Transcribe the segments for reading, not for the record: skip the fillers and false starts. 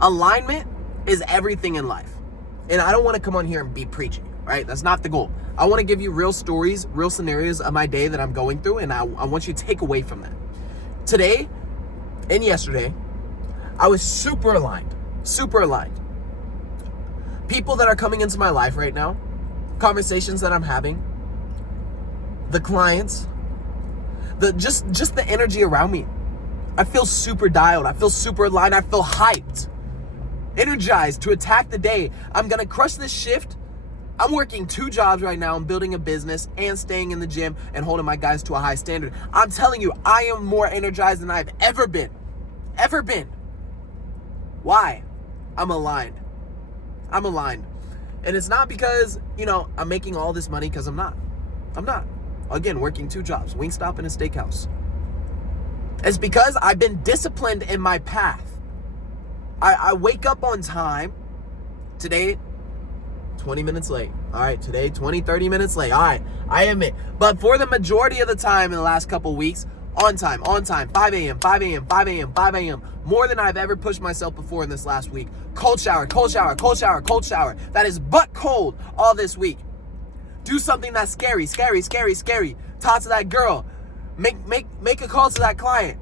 Alignment is everything in life. And I don't want to come on here and be preachy, right? That's not the goal. I want to give you real stories, real scenarios of my day that I'm going through, and I want you to take away from that. Today and yesterday, I was super aligned. People that are coming into my life right now, conversations that I'm having, the clients, just the energy around me. I feel super dialed. I feel super aligned. I feel hyped, energized to attack the day. I'm going to crush this shift. I'm working 2 jobs right now. I'm building a business and staying in the gym and holding my guys to a high standard. I'm telling you, I am more energized than I've ever been. Why? I'm aligned. And it's not because, I'm making all this money, because I'm not. Again, working 2 jobs, Wingstop and a steakhouse. It's because I've been disciplined in my path. I wake up on time. Today, 20 minutes late. All right, today, 20, 30 minutes late. All right, I admit. But for the majority of the time in the last couple weeks, on time, 5 a.m. More than I've ever pushed myself before in this last week. Cold shower. That is butt cold all this week. Do something that's scary. Talk to that girl. Make a call to that client.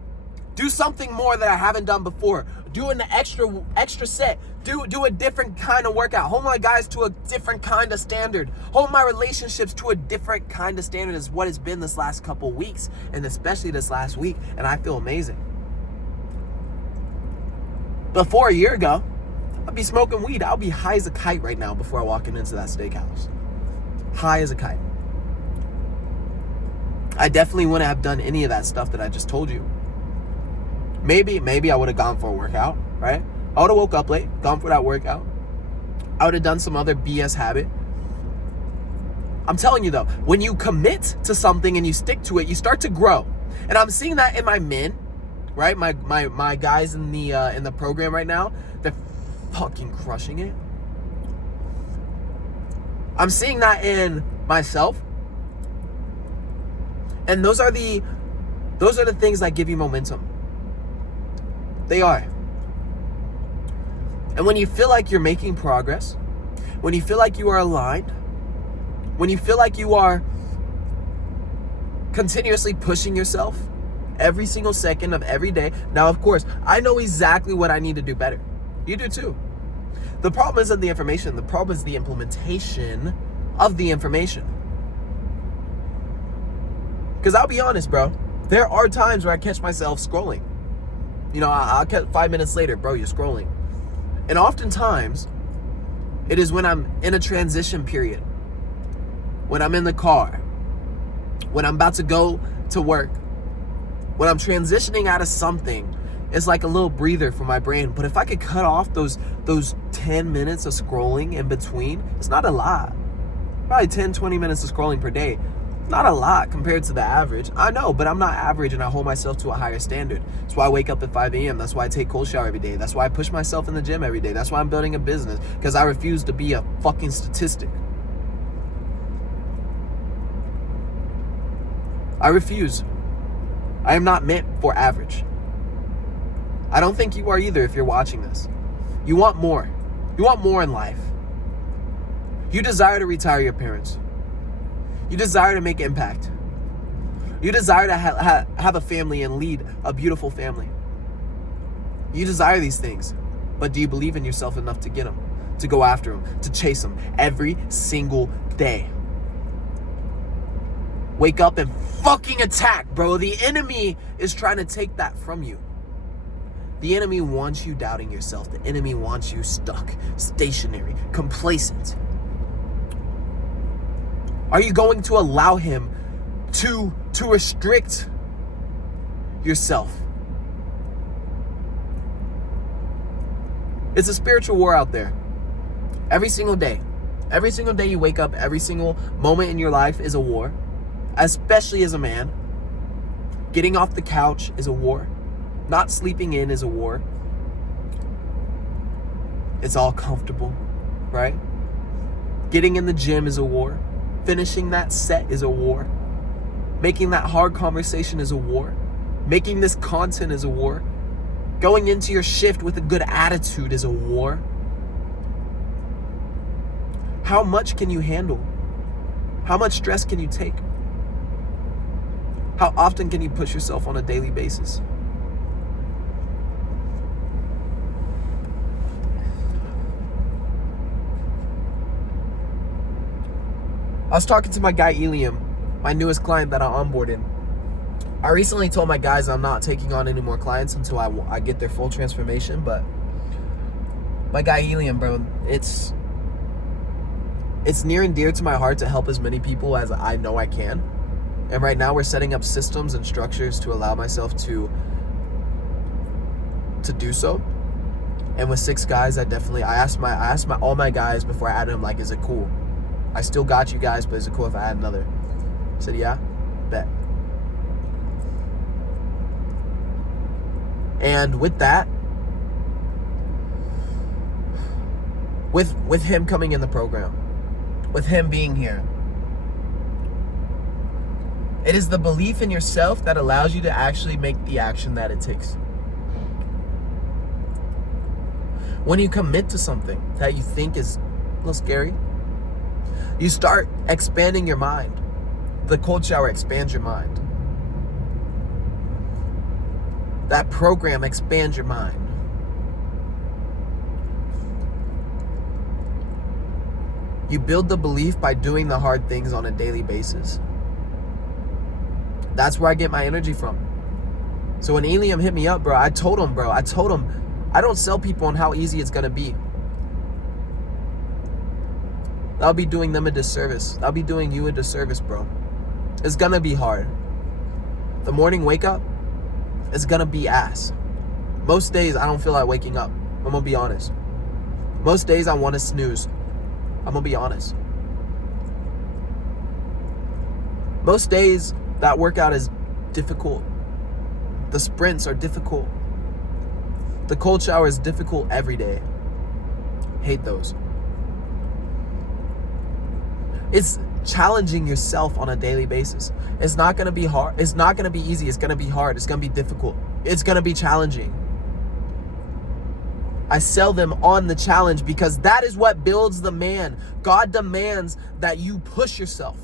Do something more that I haven't done before. Do an extra set. Do a different kind of workout. Hold my guys to a different kind of standard. Hold my relationships to a different kind of standard is what it's been this last couple weeks, and especially this last week, and I feel amazing. Before a year ago, I'd be smoking weed. I'll be high as a kite right now before I walk into that steakhouse. High as a kite. I definitely wouldn't have done any of that stuff that I just told you. Maybe I would have gone for a workout, right? I would have woke up late, gone for that workout. I would have done some other BS habit. I'm telling you though, when you commit to something and you stick to it, you start to grow. And I'm seeing that in my men, right? My guys in the program right now, they're fucking crushing it. I'm seeing that in myself. And those are the things that give you momentum. They are. And when you feel like you're making progress, when you feel like you are aligned, when you feel like you are continuously pushing yourself every single second of every day. Now, of course, I know exactly what I need to do better. You do too. The problem isn't the information. The problem is the implementation of the information. Because I'll be honest, bro. There are times where I catch myself scrolling. I'll catch 5 minutes later, bro, you're scrolling. And oftentimes, it is when I'm in a transition period. When I'm in the car. When I'm about to go to work. When I'm transitioning out of something, it's like a little breather for my brain. But if I could cut off those 10 minutes of scrolling in between, it's not a lot. Probably 10, 20 minutes of scrolling per day. Not a lot compared to the average. I know, but I'm not average, and I hold myself to a higher standard. That's why I wake up at 5 a.m. That's why I take cold shower every day. That's why I push myself in the gym every day. That's why I'm building a business, because I refuse to be a fucking statistic. I refuse. I am not meant for average. I don't think you are either if you're watching this. You want more. You want more in life. You desire to retire your parents. You desire to make impact. You desire to have a family and lead a beautiful family. You desire these things, but do you believe in yourself enough to get them, to go after them, to chase them every single day? Wake up and fucking attack, bro. The enemy is trying to take that from you. The enemy wants you doubting yourself. The enemy wants you stuck, stationary, complacent. Are you going to allow him to restrict yourself? It's a spiritual war out there. Every single day. Every single day you wake up, every single moment in your life is a war. Especially as a man. Getting off the couch is a war. Not sleeping in is a war. It's all comfortable, right? Getting in the gym is a war. Finishing that set is a war. Making that hard conversation is a war. Making this content is a war. Going into your shift with a good attitude is a war. How much can you handle? How much stress can you take? How often can you push yourself on a daily basis? I was talking to my guy Eliam, my newest client that I onboarded. I recently told my guys I'm not taking on any more clients until I get their full transformation, but my guy Eliam, bro, it's near and dear to my heart to help as many people as I know I can. And right now we're setting up systems and structures to allow myself to do so. And with 6 guys, I asked all my guys before I added them, like, is it cool? I still got you guys, but is it cool if I add another? I said, yeah, bet. And with that, with him coming in the program, with him being here, it is the belief in yourself that allows you to actually make the action that it takes. When you commit to something that you think is a little scary, you start expanding your mind. The cold shower expands your mind. That program expands your mind. You build the belief by doing the hard things on a daily basis. That's where I get my energy from. So when Eliam hit me up, bro, I told him I don't sell people on how easy it's gonna be. That'll be doing them a disservice. That'll be doing you a disservice, bro. It's gonna be hard. The morning wake up, it's gonna be ass. Most days I don't feel like waking up. I'm gonna be honest. Most days I want to snooze. I'm gonna be honest. Most days that workout is difficult. The sprints are difficult. The cold shower is difficult every day. Hate those. It's challenging yourself on a daily basis. It's not going to be hard. It's not going to be easy. It's going to be hard. It's going to be difficult. It's going to be challenging. I sell them on the challenge because that is what builds the man. God demands that you push yourself.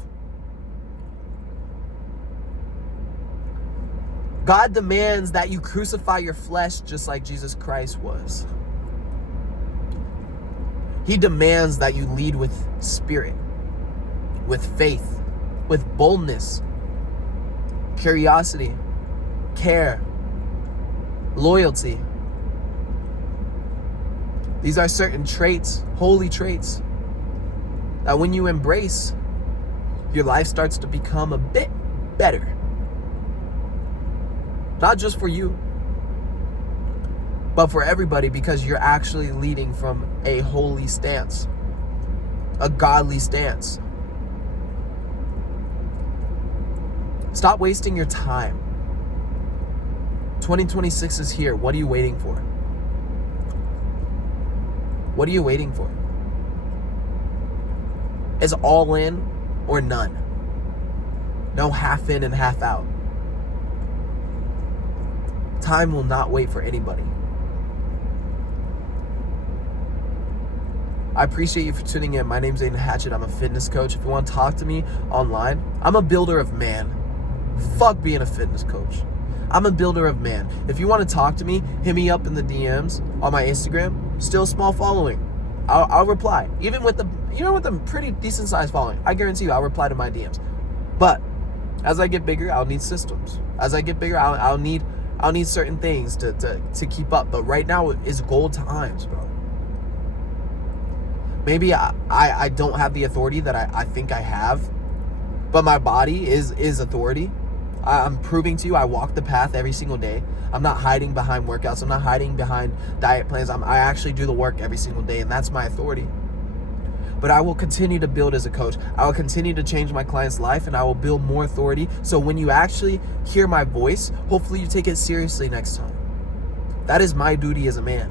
God demands that you crucify your flesh just like Jesus Christ was. He demands that you lead with spirit, with faith, with boldness, curiosity, care, loyalty. These are certain traits, holy traits, that when you embrace, your life starts to become a bit better. Not just for you, but for everybody, because you're actually leading from a holy stance, a godly stance. Stop wasting your time. 2026 is here. What are you waiting for? What are you waiting for? It's all in or none. No half in and half out. Time will not wait for anybody. I appreciate you for tuning in. My name's Aiden Hatchett. I'm a fitness coach. If you want to talk to me online, I'm a builder of man. Fuck being a fitness coach. I'm a builder of man. If you want to talk to me, hit me up in the DMs on my Instagram. Still small following. I'll reply. Even with the pretty decent sized following, I guarantee you I'll reply to my DMs. But as I get bigger, I'll need systems. As I get bigger, I'll need certain things to keep up. But right now is gold times, bro. Maybe I don't have the authority that I think I have, but my body is authority. I'm proving to you I walk the path every single day. I'm not hiding behind workouts. I'm not hiding behind diet plans. I actually do the work every single day, and that's my authority. But I will continue to build as a coach. I will continue to change my client's life, and I will build more authority. So when you actually hear my voice, hopefully you take it seriously next time. That is my duty as a man.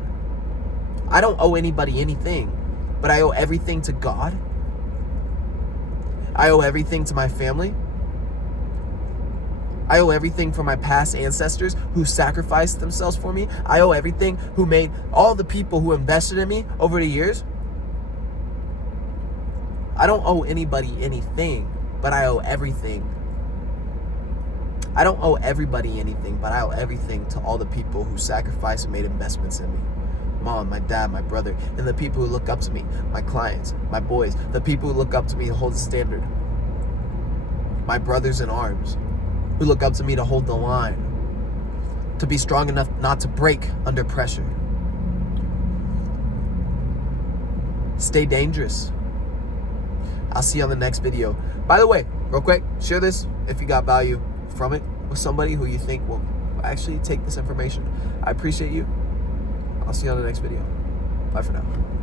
I don't owe anybody anything, but I owe everything to God. I owe everything to my family. I owe everything for my past ancestors who sacrificed themselves for me. I owe everything who made all the people who invested in me over the years. I don't owe anybody anything, but I owe everything. I don't owe everybody anything, but I owe everything to all the people who sacrificed and made investments in me. Mom, my dad, my brother, and the people who look up to me, my clients, my boys, the people who look up to me to hold the standard. My brothers in arms, who look up to me to hold the line, to be strong enough not to break under pressure. Stay dangerous. I'll see you on the next video. By the way, real quick, share this if you got value from it with somebody who you think will actually take this information. I appreciate you. I'll see you on the next video. Bye for now.